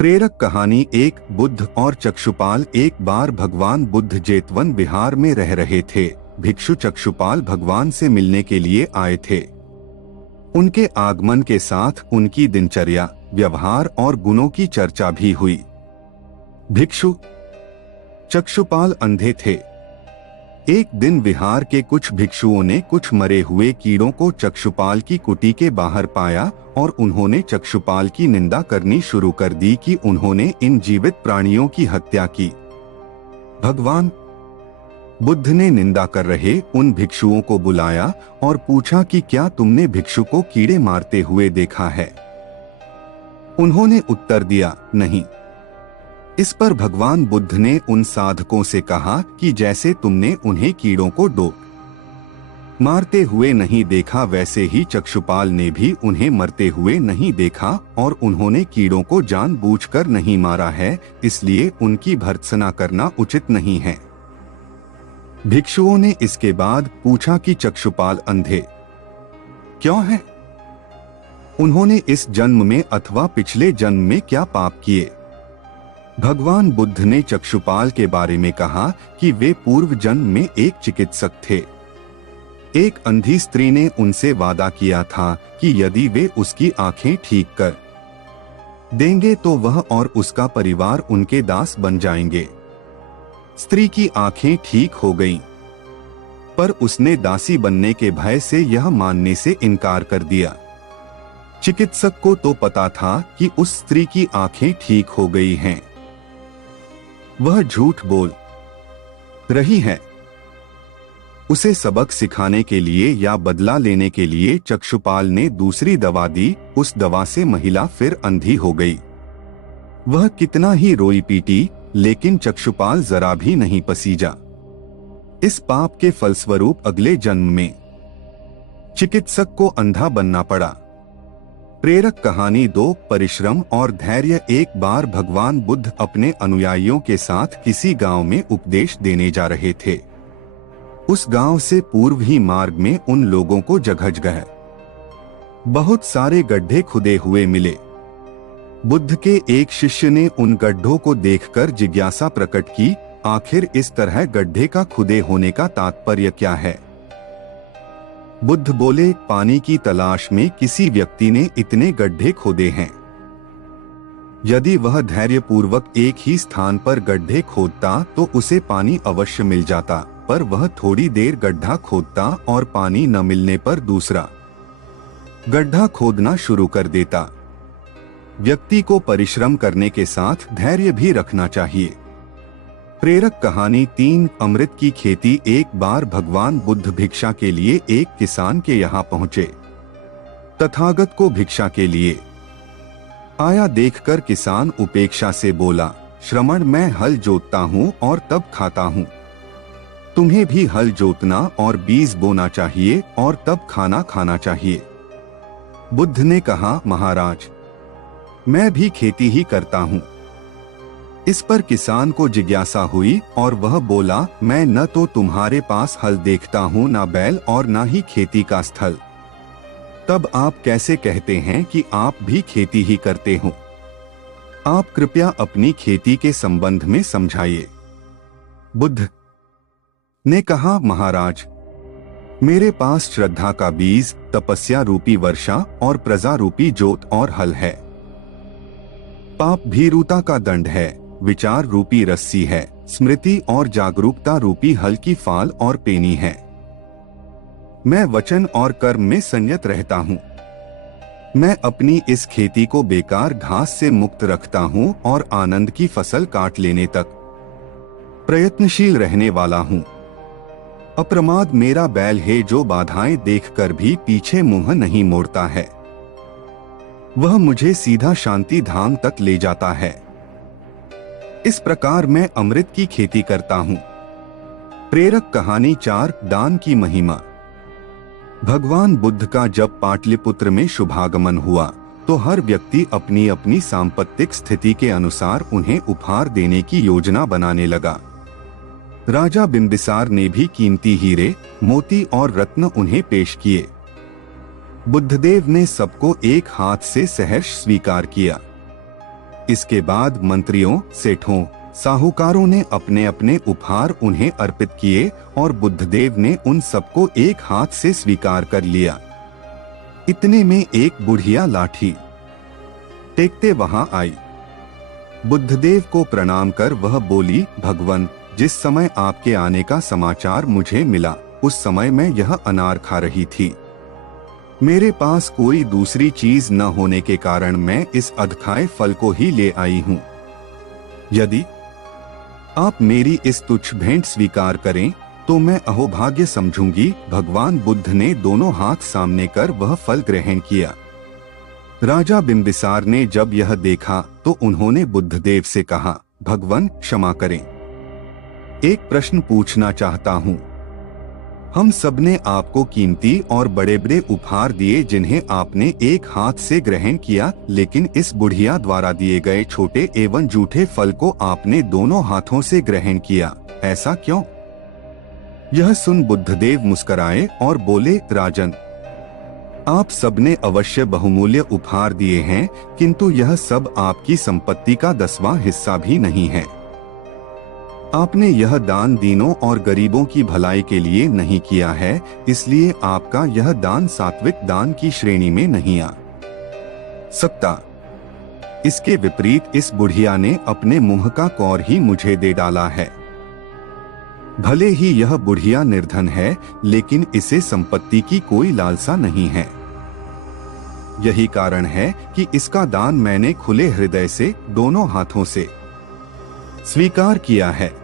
प्रेरक कहानी। एक बुद्ध और चक्षुपाल। एक बार भगवान बुद्ध जेतवन विहार में रह रहे थे। भिक्षु चक्षुपाल भगवान से मिलने के लिए आए थे। उनके आगमन के साथ उनकी दिनचर्या, व्यवहार और गुणों की चर्चा भी हुई। भिक्षु चक्षुपाल अंधे थे। एक दिन विहार के कुछ भिक्षुओं ने कुछ मरे हुए कीड़ों को चक्षुपाल की कुटी के बाहर पाया और उन्होंने चक्षुपाल की निंदा करनी शुरू कर दी कि उन्होंने इन जीवित प्राणियों की हत्या की। भगवान बुद्ध ने निंदा कर रहे उन भिक्षुओं को बुलाया और पूछा कि क्या तुमने भिक्षु को कीड़े मारते हुए देखा है? उन्होंने उत्तर दिया, नहीं। इस पर भगवान बुद्ध ने उन साधकों से कहा कि जैसे तुमने उन्हें कीड़ों को मारते हुए नहीं देखा, वैसे ही चक्षुपाल ने भी उन्हें मरते हुए नहीं देखा और उन्होंने कीड़ों को जानबूझकर नहीं मारा है, इसलिए उनकी भर्त्सना करना उचित नहीं है। भिक्षुओं ने इसके बाद पूछा कि चक्षुपाल अंधे क्यों हैं? उन्होंने इस जन्म में अथवा पिछले जन्म में क्या पाप किए? भगवान बुद्ध ने चक्षुपाल के बारे में कहा कि वे पूर्व जन्म में एक चिकित्सक थे। एक अंधी स्त्री ने उनसे वादा किया था कि यदि वे उसकी आंखें ठीक कर देंगे तो वह और उसका परिवार उनके दास बन जाएंगे। स्त्री की आंखें ठीक हो गईं, पर उसने दासी बनने के भय से यह मानने से इनकार कर दिया। चिकित्सक को तो पता था कि उस स्त्री की आंखें ठीक हो गई हैं। वह झूठ बोल रही है। उसे सबक सिखाने के लिए या बदला लेने के लिए चक्षुपाल ने दूसरी दवा दी। उस दवा से महिला फिर अंधी हो गई। वह कितना ही रोई पीटी, लेकिन चक्षुपाल जरा भी नहीं पसीजा। इस पाप के फलस्वरूप अगले जन्म में चिकित्सक को अंधा बनना पड़ा। प्रेरक कहानी 2, परिश्रम और धैर्य। एक बार भगवान बुद्ध अपने अनुयायियों के साथ किसी गांव में उपदेश देने जा रहे थे। उस गांव से पूर्व ही मार्ग में उन लोगों को जगह बहुत सारे गड्ढे खुदे हुए मिले। बुद्ध के एक शिष्य ने उन गड्ढों को देखकर जिज्ञासा प्रकट की, आखिर इस तरह गड्ढे का खुदे होने का तात्पर्य क्या है? बुद्ध बोले, पानी की तलाश में किसी व्यक्ति ने इतने गड्ढे खोदे हैं। यदि वह धैर्यपूर्वक एक ही स्थान पर गड्ढे खोदता तो उसे पानी अवश्य मिल जाता, पर वह थोड़ी देर गड्ढा खोदता और पानी न मिलने पर दूसरा गड्ढा खोदना शुरू कर देता। व्यक्ति को परिश्रम करने के साथ धैर्य भी रखना चाहिए। प्रेरक कहानी 3, अमृत की खेती। एक बार भगवान बुद्ध भिक्षा के लिए एक किसान के यहाँ पहुँचे। तथागत को भिक्षा के लिए आया देखकर किसान उपेक्षा से बोला, श्रमण, मैं हल जोतता हूँ और तब खाता हूँ। तुम्हें भी हल जोतना और बीज बोना चाहिए और तब खाना खाना चाहिए। बुद्ध ने कहा, महाराज, मैं भी खेती ही करता हूँ। इस पर किसान को जिज्ञासा हुई और वह बोला, मैं न तो तुम्हारे पास हल देखता हूँ, न बैल और न ही खेती का स्थल। तब आप कैसे कहते हैं कि आप भी खेती ही करते हो? आप कृपया अपनी खेती के संबंध में समझाइए। बुद्ध ने कहा, महाराज, मेरे पास श्रद्धा का बीज, तपस्या रूपी वर्षा और प्रजा रूपी जोत और हल है। पाप भीरुता का दंड है, विचार रूपी रस्सी है, स्मृति और जागरूकता रूपी हल की फाल और पेनी है। मैं वचन और कर्म में संयत रहता हूँ। मैं अपनी इस खेती को बेकार घास से मुक्त रखता हूँ और आनंद की फसल काट लेने तक प्रयत्नशील रहने वाला हूँ। अप्रमाद मेरा बैल है जो बाधाएं देखकर भी पीछे मुंह नहीं मोड़ता है। वह मुझे सीधा शांति धाम तक ले जाता है। इस प्रकार मैं अमृत की खेती करता हूँ। प्रेरक कहानी 4, दान की महिमा। भगवान बुद्ध का जब पाटलिपुत्र में शुभागमन हुआ तो हर व्यक्ति अपनी अपनी सांपत्तिक स्थिति के अनुसार उन्हें उपहार देने की योजना बनाने लगा। राजा बिंबिसार ने भी कीमती हीरे, मोती और रत्न उन्हें पेश किए। बुद्धदेव ने सबको एक हाथ से सहर्ष स्वीकार किया। इसके बाद मंत्रियों, सेठों, साहूकारों ने अपने अपने उपहार उन्हें अर्पित किए और बुद्धदेव ने उन सबको एक हाथ से स्वीकार कर लिया। इतने में एक बुढ़िया लाठी टेकते वहां आई। बुद्धदेव को प्रणाम कर वह बोली, भगवन, जिस समय आपके आने का समाचार मुझे मिला उस समय मैं यह अनार खा रही थी। मेरे पास कोई दूसरी चीज न होने के कारण मैं इस अधखाए फल को ही ले आई हूँ। यदि आप मेरी इस तुच्छ भेंट स्वीकार करें तो मैं अहोभाग्य समझूंगी। भगवान बुद्ध ने दोनों हाथ सामने कर वह फल ग्रहण किया। राजा बिंबिसार ने जब यह देखा तो उन्होंने बुद्धदेव से कहा, भगवन क्षमा करें, एक प्रश्न पूछना चाहता हूँ। हम सबने आपको कीमती और बड़े बड़े उपहार दिए जिन्हें आपने एक हाथ से ग्रहण किया, लेकिन इस बुढ़िया द्वारा दिए गए छोटे एवं जूठे फल को आपने दोनों हाथों से ग्रहण किया, ऐसा क्यों? यह सुन बुद्धदेव मुस्कुराए और बोले, राजन, आप सबने अवश्य बहुमूल्य उपहार दिए हैं, किंतु यह सब आपकी संपत्ति का 10वां हिस्सा भी नहीं है। आपने यह दान दीनों और गरीबों की भलाई के लिए नहीं किया है, इसलिए आपका यह दान सात्विक दान की श्रेणी में नहीं आ सकता। इसके विपरीत इस बुढ़िया ने अपने मुंह का कौर ही मुझे दे डाला है। भले ही यह बुढ़िया निर्धन है, लेकिन इसे संपत्ति की कोई लालसा नहीं है। यही कारण है कि इसका दान मैंने खुले हृदय से दोनों हाथों से स्वीकार किया है।